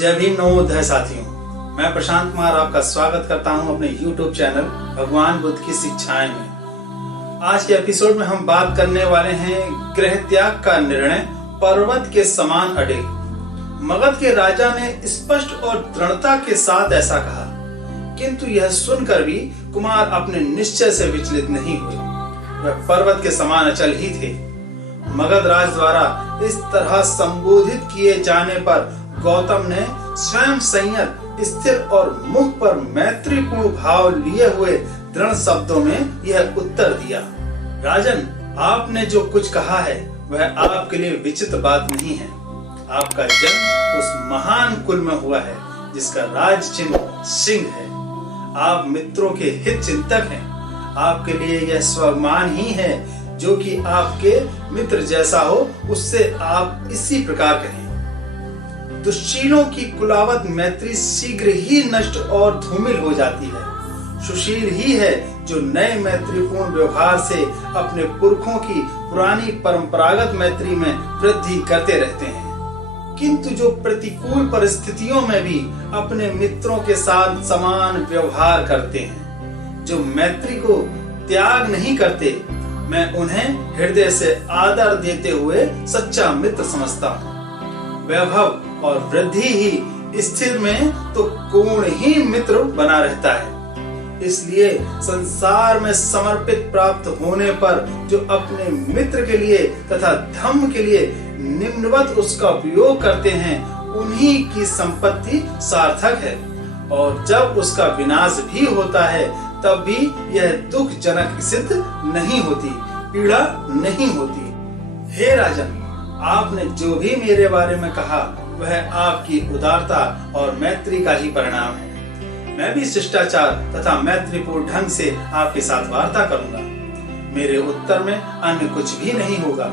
जय भीम नमो बुद्धाय साथियों, मैं प्रशांत कुमार आपका स्वागत करता हूं अपने YouTube चैनल भगवान बुद्ध की शिक्षाएं में। आज के एपिसोड में हम बात करने वाले हैं गृह त्याग का निर्णय पर्वत के समान अड़े। मगध के राजा ने स्पष्ट और दृढ़ता के साथ ऐसा कहा, किंतु यह सुनकर भी कुमार अपने निश्चय से विचलित नहीं हुए। वह पर्वत के समान अचल ही थे। मगध राज द्वारा इस तरह संबोधित किए जाने पर गौतम ने स्वयं संयत, स्थिर और मुख पर मैत्रीपूर्ण भाव लिए हुए दृढ़ शब्दों में यह उत्तर दिया। राजन, आपने जो कुछ कहा है वह आपके लिए विचित्र बात नहीं है। आपका जन्म उस महान कुल में हुआ है जिसका राज चिन्ह सिंह है। आप मित्रों के हित चिंतक हैं। आपके लिए यह स्वाभिमान ही है जो कि आपके मित्र जैसा हो, उससे आप इसी प्रकार कहें। दुश्शीलों की कुलावत मैत्री शीघ्र ही नष्ट और धूमिल हो जाती है। सुशील ही है जो नए मैत्रीपूर्ण व्यवहार से अपने पुरखों की पुरानी परंपरागत मैत्री में वृद्धि करते रहते हैं। किंतु जो प्रतिकूल परिस्थितियों में भी अपने मित्रों के साथ समान व्यवहार करते हैं, जो मैत्री को त्याग नहीं करते, मैं उन्हें हृदय से आदर देते हुए सच्चा मित्र समझता हूँ। वैभव और वृद्धि ही स्थिर में तो कोण ही मित्र बना रहता है। इसलिए संसार में समर्पित प्राप्त होने पर जो अपने मित्र के लिए तथा धम्म के लिए निम्नवत उसका उपयोग करते हैं, उन्हीं की संपत्ति सार्थक है। और जब उसका विनाश भी होता है तब भी यह दुखजनक सिद्ध नहीं होती, पीड़ा नहीं होती। हे राजन, आपने जो भी मेरे बारे में कहा वह आपकी उदारता और मैत्री का ही परिणाम है। मैं भी शिष्टाचार तथा मैत्रीपूर्ण ढंग से आपके साथ वार्ता करूंगा। मेरे उत्तर में अन्य कुछ भी नहीं होगा।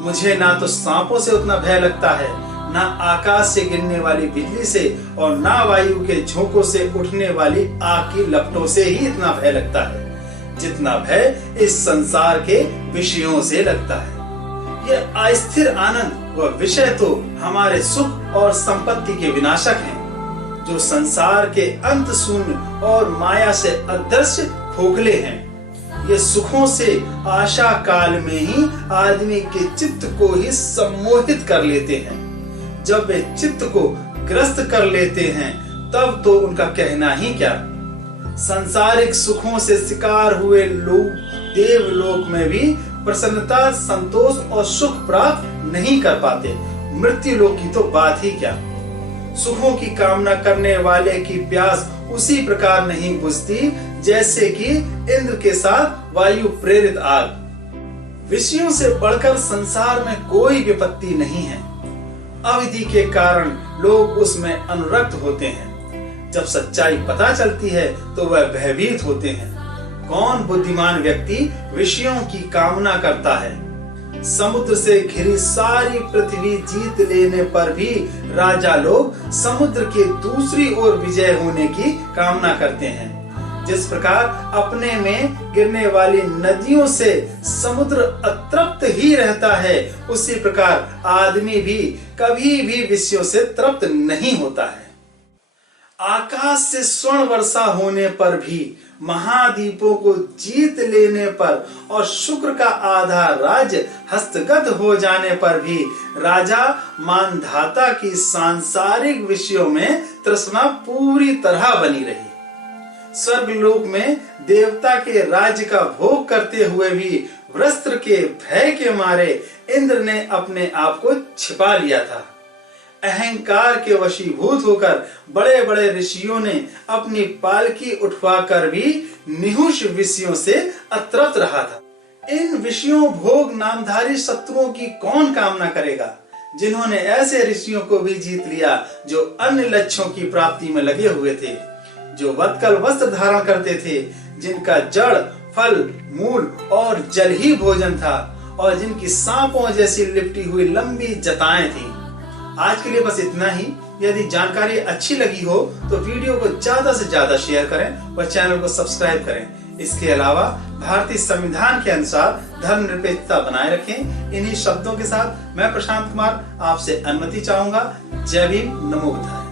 मुझे ना तो सांपों से उतना भय लगता है, ना आकाश से गिरने वाली बिजली से, और ना वायु के झोंकों से उठने वाली आग की लपटों से ही इतना भय लगता है जितना भय इस संसार के विषयों से लगता है। यह अस्थिर आनंद व विषय तो हमारे सुख और संपत्ति के विनाशक हैं, जो संसार के अंत शून्य और माया से अदृश्य खोखले हैं। ये सुखों से आशा काल में ही आदमी के चित्त को ही सम्मोहित कर लेते हैं। जब वे चित्त को ग्रस्त कर लेते हैं तब तो उनका कहना ही क्या। सांसारिक सुखों से शिकार हुए लोग देवलोक में भी प्रसन्नता, संतोष और सुख प्राप्त नहीं कर पाते। मृत्यु लोक की तो बात ही क्या। सुखों की कामना करने वाले की प्यास उसी प्रकार नहीं बुझती जैसे कि इंद्र के साथ वायु प्रेरित आग। विषयों से बढ़कर संसार में कोई विपत्ति नहीं है। अविधि के कारण लोग उसमें अनुरक्त होते हैं। जब सच्चाई पता चलती है तो वह भयभीत होते हैं। कौन बुद्धिमान व्यक्ति विषयों की कामना करता है? समुद्र से घिरी सारी पृथ्वी जीत लेने पर भी राजा लोग समुद्र के दूसरी ओर विजय होने की कामना करते हैं। जिस प्रकार अपने में गिरने वाली नदियों से समुद्र अतृप्त ही रहता है, उसी प्रकार आदमी भी कभी भी विषयों से तृप्त नहीं होता है। आकाश से स्वर्ण वर्षा होने पर भी, महाद्वीपों को जीत लेने पर और शुक्र का आधा राज्य हस्तगत हो जाने पर भी राजा मानधाता की सांसारिक विषयों में तृष्णा पूरी तरह बनी रही। स्वर्गलोक में देवता के राज्य का भोग करते हुए भी वस्त्र के भय के मारे इंद्र ने अपने आप को छिपा लिया था। अहंकार के वशीभूत होकर बड़े बड़े ऋषियों ने अपनी पालकी उठवाकर भी निहुष विषयों से अतृप्त रहा था। इन विषयों भोग नामधारी शत्रुओं की कौन कामना करेगा, जिन्होंने ऐसे ऋषियों को भी जीत लिया जो अन्य लक्ष्यों की प्राप्ति में लगे हुए थे, जो वत्कल वस्त्र धारण करते थे, जिनका जड़, फल, मूल और जल ही भोजन था, और जिनकी सांपों जैसी लिपटी हुई लंबी जटाएं थी। आज के लिए बस इतना ही। यदि जानकारी अच्छी लगी हो तो वीडियो को ज्यादा से ज्यादा शेयर करें और चैनल को सब्सक्राइब करें। इसके अलावा भारतीय संविधान के अनुसार धर्मनिरपेक्षता बनाए रखें। इन्हीं शब्दों के साथ मैं प्रशांत कुमार आपसे अनुमति चाहूंगा। जय भीम, नमो बुद्धाय।